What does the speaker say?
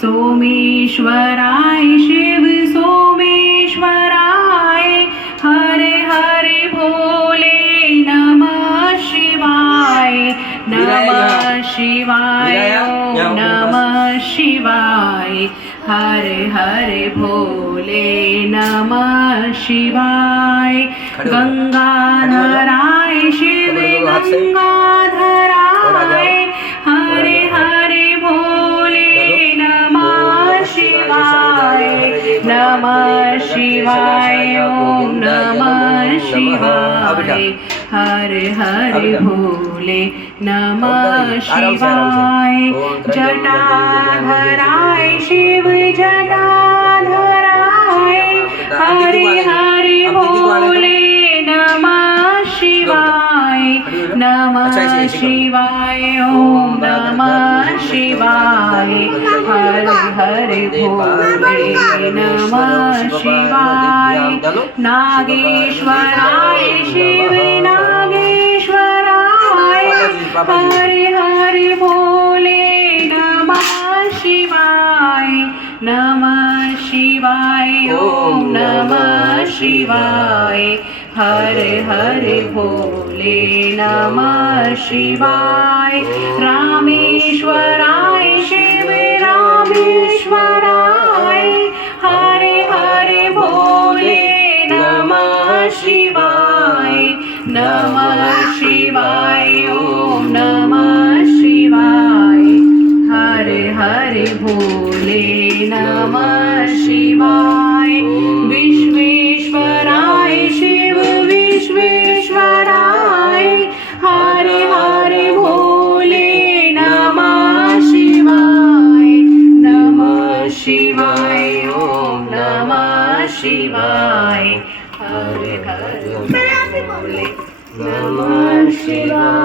सोमेश्वराय शिव सोमेश्वराय हरे हरे भोले नमः शिवाय ओम नमः शिवाय हरे हरे भोले नमः शिवाय गंगाधराय शिव गंगाधराय हरे हरे भोले नमः शिवाय ओम नमः शिवाय हरे हरे भोले नमः शिवाय जटाधराय शिव जटाधराय हरे हरे भोले नमः शिवाय ओम नमः शिवाय हरे हरे भोले नमः शिवाय नागेश्वराय शिव नागेश्वराय हरे हरे भोले नमः शिवाय ओम नमः शिवाय हरे हरे भोले नमः शिवाय रामेश्वराय शिव रामेश्वराय हरे हरे भोले नमः शिवाय ओम नमः शिवाय हरे हरे भोले नमः शिवाय विश्वेश्वराय शिव विश्वेश्वराय हरे हरे भोले नमः शिवाय ओम नमः शिवाय हरे हरे भोले नमः शिवाय।